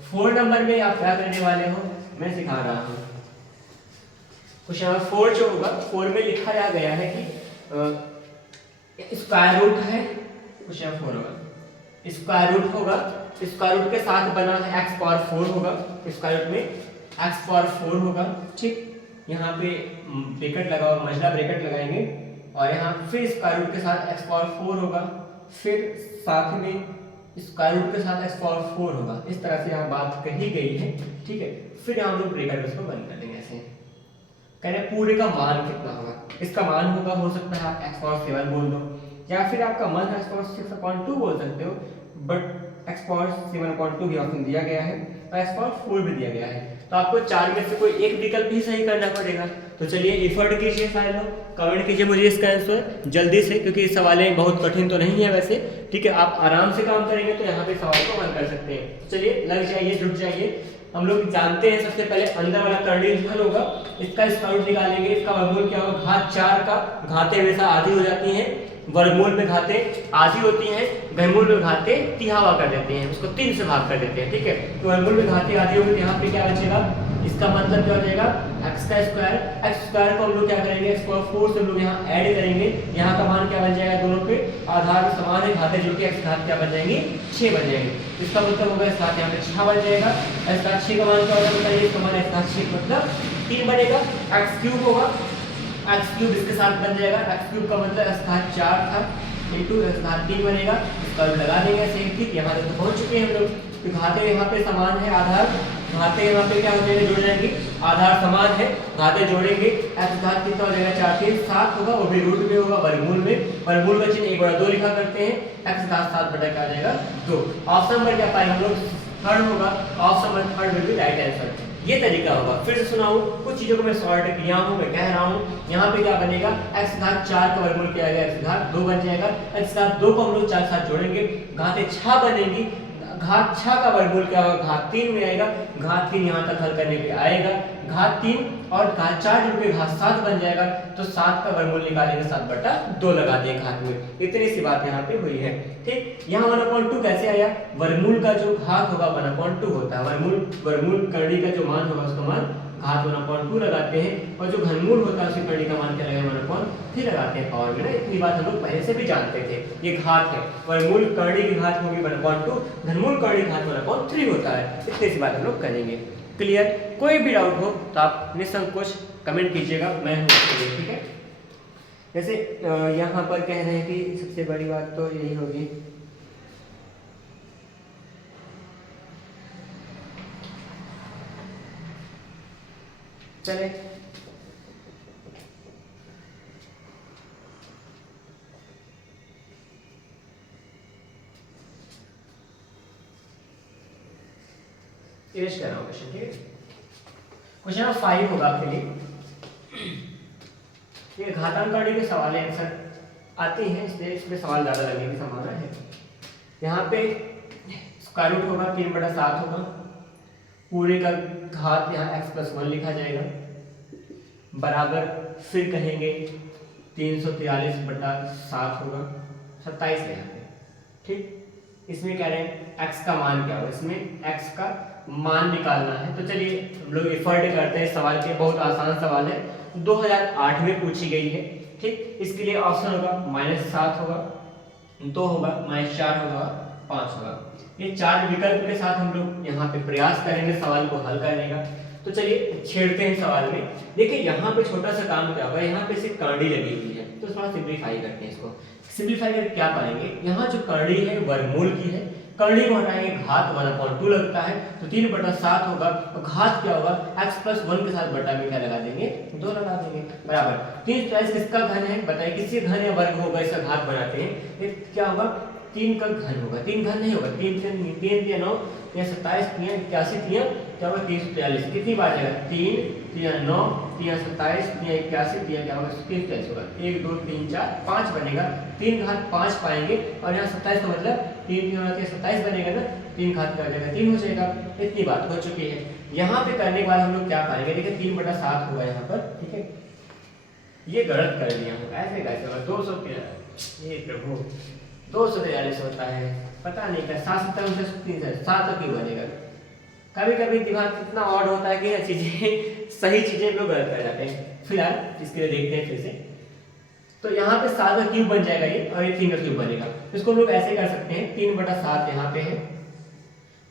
4 नंबर में आप क्या करने वाले हो मैं सिखा रहा हूँ। क्वेश्चन नंबर 4 जो होगा 4 में लिखा गया है कि स्क्वायर रूट है, क्वेश्चन नंबर 4 होगा स्क्वायर रूट होगा, स्क्वायर रूट के साथ बना है x पावर 4 होगा, स्क्वायर रूट में x पावर 4 होगा, ठीक। यहाँ पे ब्रैकेट लगाओ, मझला ब्रैकेट लगाएंगे, और यहाँ फिर स्क्वायर रूट के साथ x पावर 4 होगा, फिर साथ में स्क्वायर रूट के साथ x पावर 4 होगा। इस तरह से यहाँ बात कही गई है, ठीक है। फिर यहाँ हम लोग ब्रैकेट इसको बंद कर देंगे ऐसे। कह रहे हैं पूरे का मान कितना होगा, इसका मान होगा, हो सकता है आप x पावर 7 बोल दो, या फिर आपका मान x पावर 6/2 बोल सकते हो, बट x पावर 7/2 भी ऑप्शन दिया गया है, और x पावर 4 भी दिया गया है, तो आपको 4 में से कोई एक विकल्प ही सही करना पड़ेगा। तो चलिए एफर्ट कीजिए सारे लोग, कमेंट कीजिए मुझे इसका आंसर जल्दी से, क्योंकि ये सवालें बहुत कठिन तो नहीं है वैसे, ठीक है। आप आराम से काम करेंगे तो यहाँ पे सवाल को हल कर सकते हैं। चलिए लग जाइए, जुट जाइए। हम लोग जानते हैं सबसे पहले अंदर वाला कर्णीय हल होगा, इसका स्क्वायर रूट निकालेंगे, इसका वर्गमूल क्या होगा, घात 4 का, घातें हमेशा आधी हो जाती हैं, वर्गमूल में घातें आधी होती हैं, घनमूल में घातें तिहावा कर देते हैं, उसको 3 से भाग कर देते हैं, ठीक है। तो वर्गमूल में घातें आधी होगी, यहाँ पे क्या बचेगा, इसका मतलब क्या हो जाएगा x का स्क्वायर, x स्क्वायर को हम लोग क्या करेंगे x पावर 4 से हम लोग यहाँ ऐड करेंगे, यहाँ का मान क्या बन जाएगा, दोनों पे आधार समान है, घातें जुड़ के x घात क्या बन जाएंगी 6 बन जाएंगे। इसका मतलब होगा इस घात यहाँ पे 6 बन जाएगा, x घात 6 का मान क्या होगा बताइए, इसका मान x घात 6 मतलब 3 बनेगा, x क्यूब होगा, x क्यूब इसके साथ बन जाएगा, x क्यूब का मतलब x घात 4 था इंटू x घात 3 बनेगा, इसका लगा देंगे सेम, ठीक। यहाँ तक तो पहुँच चुके हैं हम लोग, तो घातें यहाँ पे समान है, आधार घातें यहाँ पे क्या हो जाएंगे, जुड़ जाएंगी, आधार समान है, घातें जोड़ेंगे, x घात कितना हो जाएगा 4 3 7 होगा, वो भी रूट में होगा, वर्गमूल में, वर्गमूल का चिन्ह 1/2 लिखा करते हैं, x घात 7 बटा क्या आ जाएगा 2। ऑप्शन नंबर क्या पाएंगे हम लोग 3rd होगा, option number 3rd will be right answer. ये तरीका होगा। फिर से सुनाऊं, कुछ चीजों को मैं सॉर्ट किया हूं, मैं कह रहा हूं। यहाँ पे क्या बनेगा, x घात 4 का वर्गमूल किया गया, x घात 2 बन जाएगा। x घात 2 को हम लोग 4 साथ जोड़ेंगे, घातें 6 बनेगी। घात 6 का वर्गमूल क्या होगा, घात 3 में आएगा। घात 3 यहाँ तक हल करने पे आएगा, घात 3 और घात 4 जोड़ के घात 7 बन जाएगा। तो 7 का वर्गमूल निकालेंगे, 7/2 लगा दिए घात में। इतनी सी बात यहाँ पे हुई है। ठीक, यहाँ 1/2 कैसे आया, वर्गमूल का जो घात होगा 1/2 होता है। वर्गमूल करड़ी का जो मान होगा उसका मान घात 1/2 लगाते हैं, और जो घनमूल होता है उसकी करड़ी का मान क्या लगेगा, 1/3 लगाते हैं पावर में ना। इतनी बात हम लोग पहले से भी जानते थे। ये घात है, वर्गमूल करड़ी की घात होगी 1/2, घनमूल करड़ी की घात 1/3 होता है। इतनी सी बात हम लोग करेंगे। क्लियर? कोई भी डाउट हो तो आप निसंकोच कमेंट कीजिएगा, मैं हूँ आपके लिए। ठीक है, जैसे यहाँ पर कह रहे हैं कि सबसे बड़ी बात तो यही होगी, चले इरेज कर रहा हूँ क्वेश्चन। ठीक है, क्वेश्चन नंबर 5 होगा आपके लिए। ये घातांक करने के सवाल आंसर आते हैं, इसलिए इसमें सवाल ज़्यादा लगने की संभावना है। यहाँ पे स्क्वायर रूट होगा, 3/7 होगा, पूरे का घात यहाँ x+1 लिखा जाएगा, बराबर फिर कहेंगे 343/7 होगा, 27 है यहाँ पे। ठीक, इसमें कह रहे हैं x का मान क्या होगा, इसमें x का मान निकालना है। तो चलिए हम लोग एफर्ट करते हैं। सवाल के बहुत आसान सवाल है, 2008 में पूछी गई है। ठीक, इसके लिए ऑप्शन होगा -7 होगा, 2 होगा, -4 होगा, 5 होगा। ये 4 विकल्प के साथ हम लोग यहाँ पे प्रयास करेंगे सवाल को हल करने का। तो चलिए छेड़ते हैं सवाल में। देखिए यहाँ पे छोटा सा काम क्या होगा, यहाँ पे सिर्फ करड़ी लगी हुई है, तो थोड़ा सिंप्लीफाई करते हैं इसको। सिंप्लीफाई करके क्या पाएंगे, यहाँ जो करड़ी है वर्गमूल की है, करड़ी को हटाएंगे, घात 1/2 लगता है, तो 3/7 होगा। तो घात क्या होगा, x+1 के साथ बटा में क्या लगा देंगे, 2 लगा देंगे, बराबर 3 किसका घन है बताइए, किसी घन या वर्ग होगा, इसका घात बनाते हैं। ये क्या होगा, 3 का घन होगा, 3 घन नहीं होगा, 3 3 9 27 3 81 3 क्या होगा 343। कितनी बार जाएगा, 3 3 9 3 27 3 81 3 क्या होगा 343 होगा। 1 2 3 4 5 बनेगा, 3 घात 5 पाएंगे, और यहाँ 27 का मतलब 3 3 होना 27 बनेगा ना, 3 घात का जगह 3 हो जाएगा। इतनी बात हो चुकी है। यहाँ पे करने के बाद हम लोग क्या पाएंगे, देखिए 3/7 होगा यहाँ पर। ठीक है, ये गलत कर दिया हूँ, ऐसे कैसे होगा, 200 ये प्रभु 243 होता है, पता नहीं क्या 7 क्यों बनेगा। कभी कभी दिमाग इतना ऑड होता है कि चीजें सही चीजें लोग गलत कर जाते हैं। फिलहाल इसके लिए देखते हैं फिर से। तो यहाँ पे 7 का क्यूब बन जाएगा ये, और ये 3 का क्यूब बनेगा। इसको हम लोग ऐसे कर सकते हैं, 3/7 यहाँ पे है,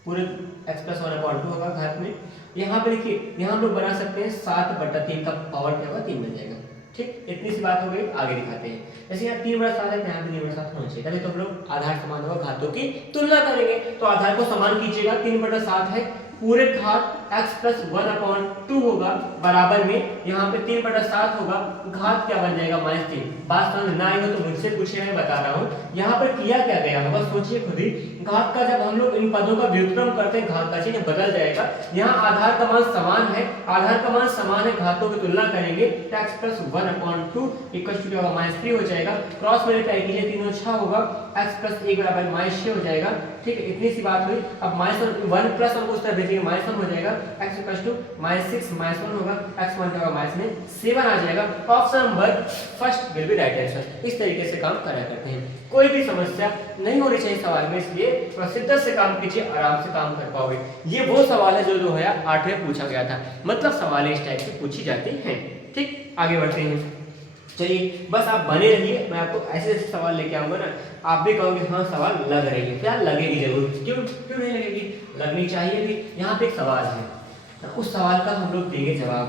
पूरे x+1/2 होगा घात में। यहाँ पे देखिए, यहाँ हम लोग बना सकते हैं 7/3 का पावर क्या होगा 3 बन जाएगा। ठीक, इतनी सी बात हो गई। आगे दिखाते हैं। जैसे यहाँ 3/7 है, यहाँ पे 3/7 होना चाहिए, तभी तो हम लोग आधार समान होगा, घातों की तुलना करेंगे। तो आधार को समान कीजिएगा, 3/7 है, पूरे घात x+1/2 होगा, बराबर में यहाँ पे 3/7 होगा, घात क्या बन जाएगा -3। बात समझ ना आई हो तो मुझसे पूछे, मैं बता रहा हूँ। यहाँ पर किया क्या गया होगा, सोचिए खुद ही। घात का जब हम लोग इन पदों का व्युत्क्रम करते हैं, घात का चिन्ह बदल जाएगा। यहाँ आधार का मान समान है, आधार का मान समान है, घातों की तुलना करेंगे, x+1/2 क्या होगा -3 हो जाएगा। क्रॉस मल्टीप्लाई कीजिए, 3 और 6 होगा, x+1 बराबर -6 हो जाएगा। ठीक है, इतनी सी बात हुई। अब -1 प्लस हमको उस तरह भेजिए, -1 हो जाएगा, x -6 -1 होगा, x1 क्या होगा -7 आ जाएगा। Option number first will be right answer. इस तरीके से काम करा करते हैं। कोई भी समस्या नहीं होनी चाहिए सवाल में, इसलिए थोड़ा शिद्दत से काम कीजिए, आराम से काम कर पाओगे। ये वो सवाल है जो 2008 में पूछा गया था, मतलब सवाल इस टाइप से पूछी जाती हैं। ठीक, आगे बढ़ते हैं। चलिए बस आप बने रहिए, मैं आपको ऐसे ऐसे सवाल लेके आऊंगा ना, आप भी कहोगे हाँ सवाल लग रही है। क्या लगेगी जरूर, क्यों नहीं लगेगी, लगनी चाहिए भी। यहाँ पे एक सवाल है, उस सवाल का हम लोग देंगे जवाब।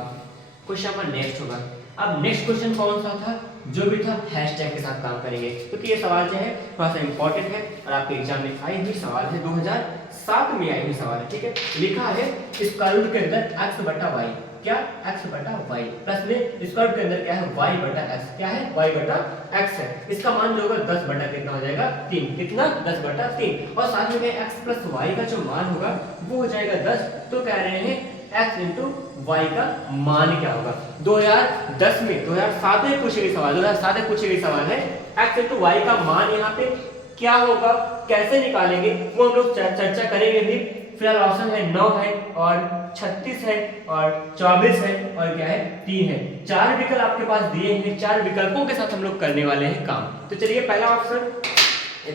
क्वेश्चन नंबर नेक्स्ट होगा। अब नेक्स्ट क्वेश्चन कौन सा था, जो भी था हैशटैग के साथ काम करेंगे, क्योंकि ये सवाल जो है थोड़ा सा इंपॉर्टेंट है और आपके एग्जाम में आई हुई सवाल है, 2007 में आई हुई सवाल है। ठीक है, लिखा है स्क्वायर रूट के अंदर x/y, क्या x/y, प्लस में स्क्वायर रूट के अंदर क्या है y/x, क्या है y/x है। इसका मान जो होगा 10 कितना हो जाएगा 3, कितना 10/3, और साथ में x+y का जो मान होगा वो हो जाएगा 10। तो कह रहे हैं x इंटू वाई का मान क्या होगा। 2010 में 2007 में पूछे गए सवाल 2007 में पूछे गए सवाल है x इंटू वाई का मान यहाँ पे क्या होगा, कैसे निकालेंगे वो हम लोग चर्चा करेंगे भी। फिलहाल ऑप्शन है 9 है और 36 है और 24 है और क्या है 3 है। 4 विकल्प आपके पास दिए हैं, 4 विकल्पों के साथ हम लोग करने वाले हैं काम। तो चलिए पहला ऑप्शन,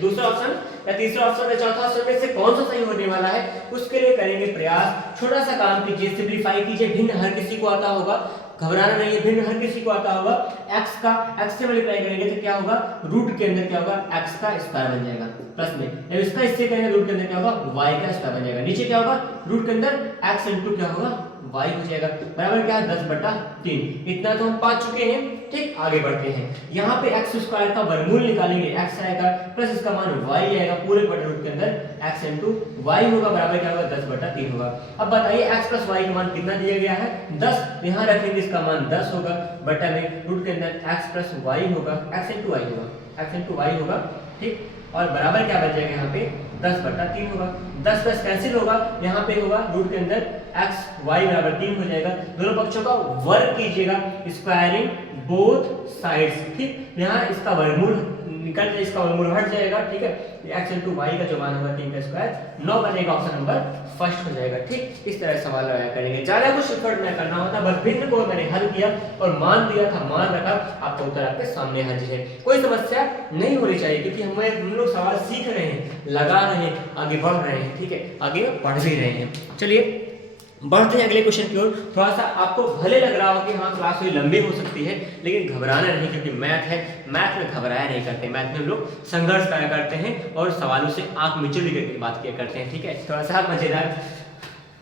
दूसरा ऑप्शन या तीसरा ऑप्शन या चौथा ऑप्शन में से कौन सा सही होने वाला है उसके लिए करेंगे प्रयास। छोटा सा काम कीजिए, सिंपलीफाई कीजिए। भिन्न हर किसी को आता होगा, घबराना नहीं है, भिन्न हर किसी को आता होगा। x का x से मल्टीप्लाई करेंगे तो क्या होगा, रूट के अंदर क्या होगा x का स्क्वायर बन जाएगा प्लस में, जब इसका इससे करेंगे रूट के अंदर क्या होगा y का स्क्वायर बन जाएगा। नीचे क्या होगा रूट के अंदर x इंटू क्या होगा y हो जाएगा बराबर क्या है 10/3। इतना तो हम पा चुके हैं। ठीक, आगे बढ़ते हैं। यहाँ पे x स्क्वायर का वर्गमूल निकालेंगे, x आएगा प्लस इसका मान y आएगा पूरे बटे रूट के अंदर x इंटू y होगा बराबर क्या होगा 10/3 होगा। अब बताइए x प्लस y का मान कितना दिया गया है 10, यहाँ रखेंगे इसका मान 10 होगा बटा में रूट के अंदर x प्लस y होगा x इंटू y होगा, x इंटू y होगा। ठीक, और बराबर क्या बच जाएगा यहाँ पे 10/3 होगा। 10 10 कैंसिल होगा, यहाँ पे होगा रूट के अंदर x y बराबर 3 हो जाएगा। दोनों पक्षों का वर्ग कीजिएगा, स्क्वायरिंग बोथ साइड्स। ठीक, यहाँ इसका वर्गमूल निकल जाए, इसका वर्गमूल हट जाएगा। ठीक है, x इंटू वाई का जो मान होगा 3 का स्क्वायर 9 बनेगा, ऑप्शन नंबर फर्स्ट हो जाएगा। ठीक, इस तरह सवाल लगाया करेंगे, ज्यादा कुछ एफर्ट नहीं करना होता, बस भिन्न को मैंने हल किया और मान दिया था, मान रखा, आपका उत्तर आपके सामने हाजिर है। कोई समस्या नहीं होनी चाहिए क्योंकि हम लोग सवाल सीख रहे हैं, लगा रहे हैं, आगे बढ़ रहे हैं। ठीक है, आगे बढ़ भी रहे हैं। चलिए बढ़ते हैं अगले क्वेश्चन की ओर। थोड़ा सा आपको भले लग रहा हो कि हाँ क्लास थोड़ी लंबी हो सकती है, लेकिन घबराना नहीं क्योंकि मैथ है, मैथ में घबराया नहीं करते, मैथ में हम लोग संघर्ष करा करते हैं और सवालों से आंख मिचोली करके बात किया करते हैं। ठीक है, थोड़ा सा मजेदार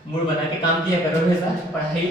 मूड बना के काम किया करो हमेशा। पढ़ाई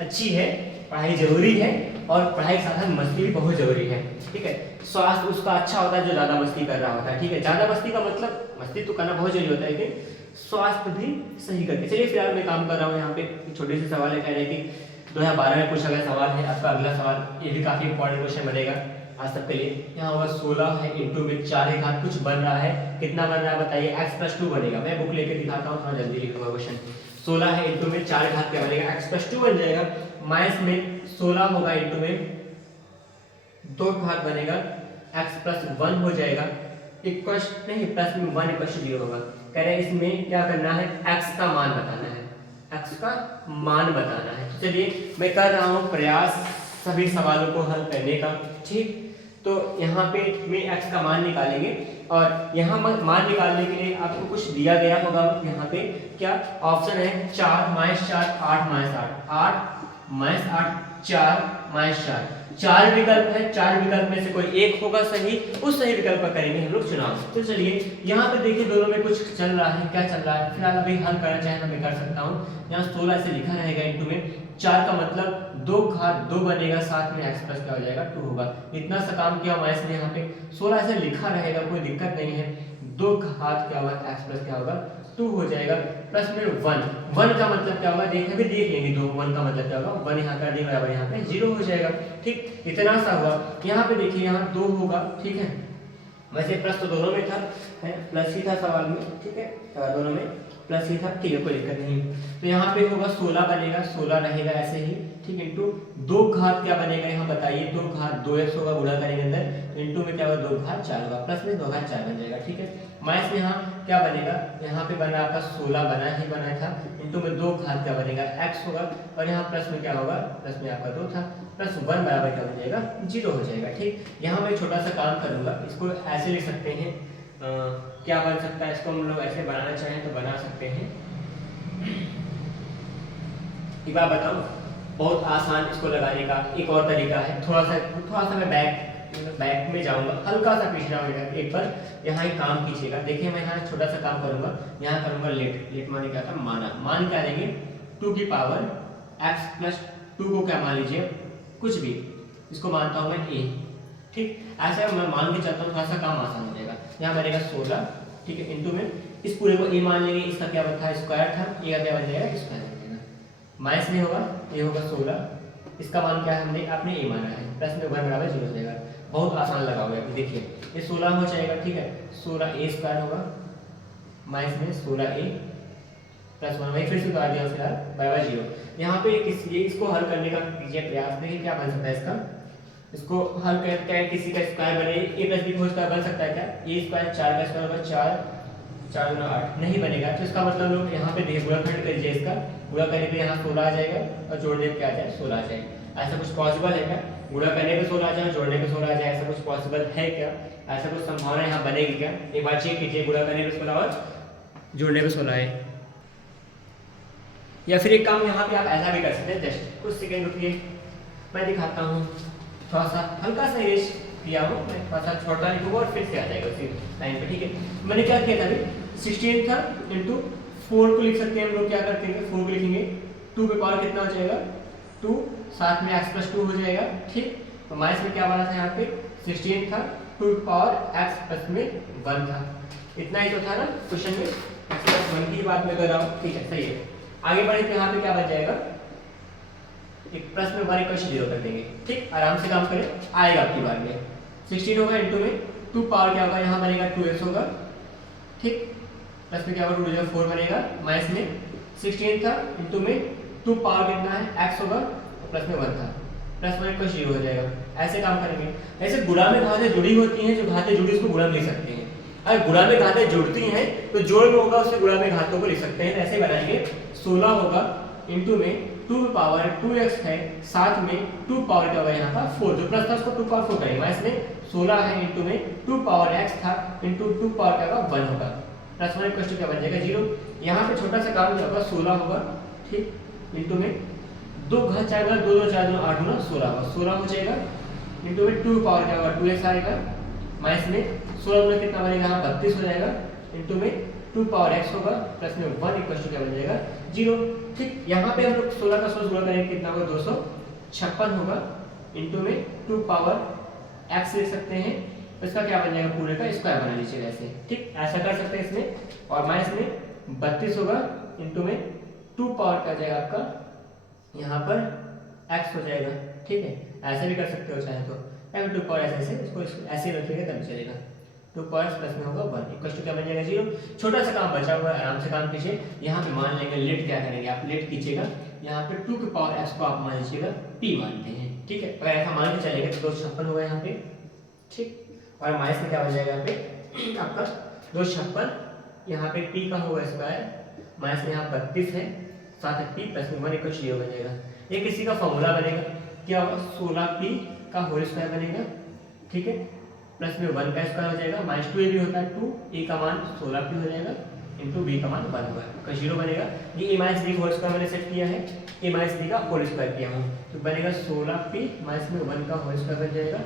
अच्छी है, पढ़ाई जरूरी है और पढ़ाई के साथ साथ मस्ती भी बहुत जरूरी है। ठीक है, स्वास्थ्य उसका अच्छा होता है जो ज्यादा मस्ती कर रहा होता है। ठीक है, ज्यादा मस्ती का मतलब मस्ती तो करना बहुत जरूरी होता है लेकिन स्वास्थ्य भी सही करके। चलिए फिलहाल मैं काम कर रहा हूँ यहाँ पे। छोटे से सवाल है, कह रहे हैं कि 2012 में पूछा गया सवाल है आपका अगला सवाल, ये भी काफी इंपॉर्टेंट क्वेश्चन बनेगा आज तक के लिए। यहाँ होगा 16 है इंटू में 4 एक हाथ कुछ बन रहा है, कितना बन रहा है बताइए, x प्लस 2 बनेगा। मैं बुक लेके दिखाता हूँ, थोड़ा जल्दी लिखूंगा क्वेश्चन। 16 है इंटू में 4 घात क्या बनेगा, x प्लस 2 बन जाएगा। माइनस में 16 होगा इंटू में 2 घात बनेगा, x प्लस 1 हो जाएगा। इक्वल नहीं, प्लस में 1 इक्वल 0 होगा। कह रहे हैं इसमें क्या करना है, x का मान बताना है, x का मान बताना है। चलिए मैं कर रहा हूँ प्रयास सभी सवालों को हल करने का। ठीक, तो यहाँ पे मैं x का मान निकालेंगे और यहाँ मान निकालने के लिए आपको कुछ दिया गया होगा। यहाँ पे क्या ऑप्शन है 4 - 4 8 - 8 8 - 8 4 - 4 4 विकल्प है। 4 विकल्प में से कोई एक होगा सही, उस सही विकल्प का करेंगे हम लोग चुनाव। तो चलिए यहाँ पे देखिए दोनों में कुछ चल रहा है, क्या चल रहा है फिलहाल अभी हल करना चाहे तो मैं कर सकता हूँ। यहाँ 16 से लिखा रहेगा इंटू में 4 का मतलब 2 घात 2 बनेगा, साथ में x प्लस क्या हो जाएगा 2 होगा। इतना सा काम किया माइनस में यहाँ पे 16 से लिखा रहेगा, कोई दिक्कत नहीं है। 2 घात क्या होगा x प्लस क्या होगा 2 हो जाएगा, प्लस में 1 का मतलब क्या होगा देख लेंगे। 2 1 का मतलब क्या होगा 1 यहाँ कर दिए बराबर यहाँ पे 0 हो जाएगा। ठीक, इतना सा हुआ। यहाँ पे देखिए यहाँ 2 होगा। ठीक है, वैसे प्लस तो दोनों में था, है प्लस ही था सवाल में। ठीक है, दोनों में प्लस ही था, ठीक है कोई दिक्कत नहीं। तो यहाँ पे होगा 16 बनेगा, 16 रहेगा ऐसे ही। ठीक, इंटू 2 घात क्या बनेगा यहाँ बताइए, 2 घात 2x होगा, गुणा करेंगे अंदर तो इंटू में क्या होगा 2 घात 4 होगा, प्लस में 2 घात 4 बन जाएगा। ठीक है, माइनस में यहाँ क्या बनेगा, यहाँ पे बना आपका 16 बना था, इंटू में 2 घात क्या बनेगा x होगा और यहाँ प्लस में क्या होगा, प्लस में आपका 2 था, प्लस 1 बराबर क्या हो जाएगा 0 हो जाएगा। ठीक, यहाँ मैं छोटा सा काम करूंगा, इसको ऐसे लिख सकते हैं। क्या बन सकता है, इसको हम लोग ऐसे बनाना चाहें तो बना सकते हैं। एक बात बताऊं, बहुत आसान इसको लगाने का एक और तरीका है। थोड़ा सा मैं बैक में जाऊंगा, हल्का सा पीछे जाऊंगा, एक बार यहाँ एक काम कीजिएगा। देखिए मैं यहाँ छोटा सा काम करूंगा, यहाँ करूंगा लेट माने क्या था माना, मान क्या लेंगे 2 की पावर x प्लस 2 को क्या मान लीजिए कुछ भी, इसको मानता हूँ मैं a। ठीक, ऐसे मैं मान के चलता हूँ, थोड़ा सा काम आसान हो जाएगा। यहाँ बनेगा 16, ठीक है, इंटू में इस पूरे को a मान लेंगे, इसका क्या था स्क्वायर था, a का क्या बन जाएगा स्क्वायर बन जाएगा। माइनस में होगा ये होगा 16, इसका मान क्या है आपने a माना है, प्लस में 1 बराबर 0 हो जाएगा। बहुत आसान लगाओगे अभी देखिए, ये 16 हो जाएगा। ठीक है, 16 a स्क्वायर होगा, माइनस में 16 a प्लस 1 वही फिर से उतार दिया फिलहाल y 0। यहाँ पे ये इसको हल करने का कीजिए प्रयास। देखिए क्या बन सकता है इसका, इसको हल करके है किसी का स्क्वायर बने a plus b whole square बन सकता है क्या? a स्क्वायर 4 का स्क्वायर होगा 4 4 8 नहीं बनेगा। तो इसका मतलब लोग यहाँ पे देखिए गुणाखंड कर लीजिए, इसका गुणा करने पे यहाँ 16 आ जाएगा और जोड़ने पे क्या आ जाए 16 आ जाएगा। ऐसा कुछ पॉसिबल है क्या? गुणा करने पे 16 आ जाए जोड़ने पे 16 आ जाए, ऐसा कुछ पॉसिबल है क्या? ऐसा कुछ संभावना यहाँ बनेगी क्या? एक बार चेक कीजिए, गुणा करने पे 16 और जोड़ने पे 16 है। या फिर एक काम यहाँ पे आप ऐसा भी कर सकते हैं, जस्ट कुछ सेकंड रुकिए मैं दिखाता हूँ। थोड़ा सा हल्का सा इरेज किया हूँ मैं, थोड़ा सा छोटा लिखूंगा और फिर से आ जाएगा उसी लाइन पे, ठीक है। मैंने क्या किया था अभी 16 था इंटू 4 को लिख सकते हैं हम लोग, क्या करते हैं 4 को लिखेंगे 2 पे पावर कितना हो जाएगा 2, साथ में x प्लस 2 हो जाएगा, ठीक। तो माइनस में क्या बना था यहाँ पे 16 था 2 पावर x प्लस में 1 था, इतना ही तो था ना क्वेश्चन में, x प्लस 1 की बात मैं कर रहा हूँ, ठीक है सही है। आगे बढ़े तो यहाँ पे क्या बन जाएगा, एक प्लस में 1 इक्वल 0 कर देंगे, ठीक। आराम से काम करें, आएगा आपकी बार में 16 होगा इंटू में 2 पावर क्या होगा यहाँ बनेगा 2x होगा, ठीक। प्लस में क्या होगा 2 हो जाएगा 4 बनेगा, माइनस में 16 था इंटू में 2 पावर कितना है x होगा और प्लस में 1 था, प्लस 1 इक्वल 0 हो जाएगा। ऐसे काम करेंगे। ऐसे गुणा में घातें जुड़ी होती हैं, जो घातें जुड़ी उसको गुणा में लिख सकते हैं। अगर गुणा में घातें जुड़ती हैं तो जोड़ में होगा उससे गुणा में घातों को लिख सकते हैं। ऐसे बनाएंगे 16 होगा इंटू में 2 पावर 2x है, साथ में 2 पावर क्या होगा यहाँ का 4, जो प्लस था उसको 2 पावर 4 करेंगे, इसमें 16 है इंटू में 2 पावर x था इंटू 2 पावर क्या होगा 1 होगा, प्लस 1 इक्वल टू क्या बन जाएगा 0। यहाँ पे छोटा सा काम क्या होगा 16 होगा, ठीक, इंटू में 2 घात 4 2 2 4 2 8 गुना 16 होगा, 16 हो जाएगा इंटू में 2 पावर क्या होगा 2x आएगा, माइनस में 16 गुना कितना बनेगा यहाँ 32 हो जाएगा इंटू में 2 पावर x होगा, प्लस में 1 इक्वल टू क्या बन जाएगा 0, ठीक। यहाँ पे हम लोग 16 का 16 गुणा करेंगे कितना होगा 256 होगा इंटू में 2 पावर x लिख सकते हैं, इसका क्या बन जाएगा पूरे का स्क्वायर बना लीजिएगा ऐसे, ठीक। ऐसा कर सकते हैं इसमें, और माइनस में 32 होगा इंटू में 2 पावर क्या जाएगा आपका यहाँ पर x हो जाएगा, ठीक है। ऐसे भी कर सकते हो चाहे तो, या 2 पावर ऐसे इसको ऐसे रखिएगा तब चलेगा। 2 पावर प्लस में होगा 1 इक्वल टू क्या बन जाएगा 0। छोटा सा काम बचा हुआ है, आराम से काम कीजिए। यहाँ पे मान लेंगे लेट, क्या करेंगे आप लेट कीजिएगा, यहाँ पे 2 की पावर x को आप मान लीजिएगा p मानते हैं, ठीक है। अगर ऐसा मान के चलेंगे तो 256 होगा यहाँ पे, ठीक। और माइनस में क्या बन जाएगा यहाँ पे आपका 256, यहाँ पे p का होगा स्क्वायर, माइनस में यहाँ 32 है, साथ में p प्लस में 1 इक्वल 0 बन जाएगा। ये किसी का फॉर्मूला बनेगा, क्या होगा 16p का होल स्क्वायर बनेगा, ठीक है, प्लस में 1 का स्क्वायर हो जाएगा, माइनस 2a भी होता है 2, a का मान 16p हो जाएगा इंटू b का मान 1 होगा, का 0 बनेगा। ये a minus b whole square मैंने सेट किया है, a माइनस b का होल स्क्वायर किया हूँ, तो बनेगा 16p माइनस में 1 का होल स्क्वायर बन जाएगा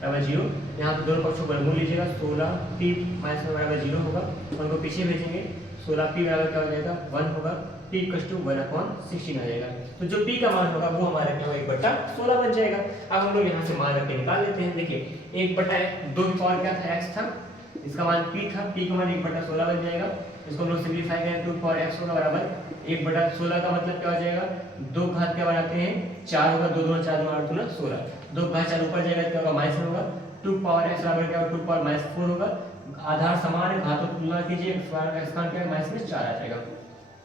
बराबर 0। यहाँ पे दोनों पक्षों पर वर्गमूल लीजिएगा, 16p माइनस में बराबर 0 होगा, उनको पीछे भेजेंगे, 16p बराबर क्या हो जाएगा 1 होगा, p इक्वल टू 1/16 आ जाएगा। तो जो p का मान होगा वो हमारा क्या होगा 1/16 बन जाएगा। अब हम लोग यहाँ से मान रख के निकाल लेते हैं। देखिए 1/2 की पावर क्या था x था, इसका मान p था, p का मान 1/16 बन जाएगा। इसको हम लोग सिंपलीफाई करें 2 पावर x होगा बराबर 1/16 का मतलब क्या हो जाएगा 2 घात क्या बनाते हैं 4 होगा, 2 2 4 2 8 2 16, 2 घात 4 ऊपर जाएगा क्या होगा माइनस में होगा, 2 पावर x बराबर क्या होगा 2 पावर माइनस 4 होगा। आधार समान है, घातों की तुलना कीजिए, x का क्या है माइनस में 4 आ जाएगा।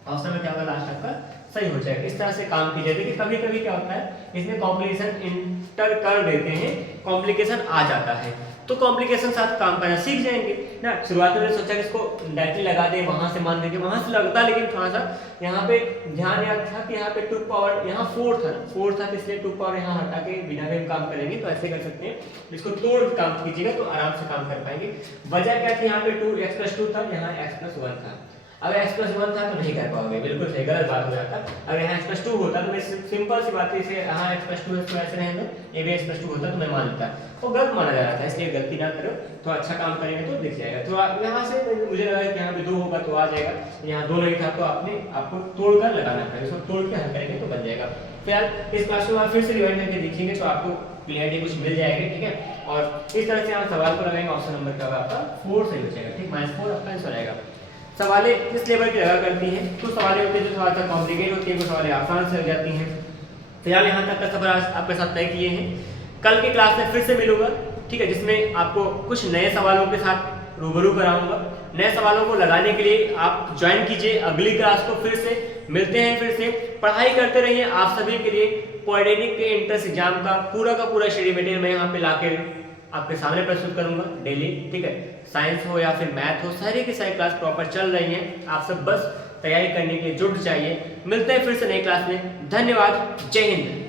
ऑप्शन में क्या होगा लास्ट आपका सही हो जाएगा। इस तरह से काम कीजिए। देखिए कभी कभी क्या होता है इसमें कॉम्प्लिकेशन इंटर कर देते हैं, कॉम्प्लिकेशन आ जाता है तो कॉम्प्लिकेशन साथ काम करना सीख जाएंगे ना। शुरुआत में सोचा कि इसको डायरेक्टली लगा दें, वहां से मान देंगे, वहां से लगता, लेकिन थोड़ा सा यहाँ पे ध्यान याद था कि यहाँ पे 2 पावर यहाँ 4 था, 4 था तो इसलिए 2 पावर यहाँ हटा के बिना भी काम करेंगे तो ऐसे कर सकते हैं। इसको तोड़ काम कीजिएगा तो आराम से काम कर पाएंगे। वजह क्या थी, यहाँ पे 2x+2 था, यहाँ x+1 था। अगर x+1 था तो नहीं कर पाओगे, बिल्कुल सही, गलत बात हो जाता। अगर यहाँ x+2 होता तो मैं सिंपल सी बात है, इसे यहाँ x+2 है तो ऐसे रहें दो, ये भी x+2 होता तो मैं मान लेता, वो गलत माना जा रहा था, इसलिए गलती ना करो। तो अच्छा काम करेंगे तो दिख जाएगा। तो यहाँ से मुझे लगा कि यहाँ पे 2 होगा तो आ जाएगा, यहाँ 2 नहीं था तो आपको तोड़कर लगाना है, इसको तोड़ के हल करेंगे तो बन जाएगा। फिर इस क्लास में आप फिर से रिवाइंड करके देखेंगे तो आपको क्लियरिटी कुछ मिल जाएगी, ठीक है। और इस तरह से आप सवाल को लगाएंगे, ऑप्शन नंबर क्या होगा आपका 4 सही हो जाएगा, ठीक, -4 आपका आंसर आएगा। सवालें इस लेवल की लगा करती हैं, कुछ सवालें होती हैं जो थोड़ा सा कॉम्प्लिकेट होती है, कुछ सवालें आसान से हो जाती हैं। फिलहाल यहाँ तक का सफर आज आपके साथ तय किए हैं। कल की क्लास में फिर से मिलूंगा, ठीक है, जिसमें आपको कुछ नए सवालों के साथ रूबरू कराऊंगा। नए सवालों को लगाने के लिए आप ज्वाइन कीजिए अगली क्लास को। फिर से मिलते हैं, फिर से पढ़ाई करते रहिए। आप सभी के लिए पॉलिटेक्निक के एंट्रेंस एग्जाम का पूरा स्टडी मटेरियल मैं यहाँ पे लाके आपके सामने प्रस्तुत करूंगा डेली, ठीक है। साइंस हो या फिर मैथ हो, सारी की सारी क्लास प्रॉपर चल रही हैं। आप सब बस तैयारी करने के लिए जुट जाइए। मिलते हैं फिर से नई क्लास में। धन्यवाद। जय हिंद।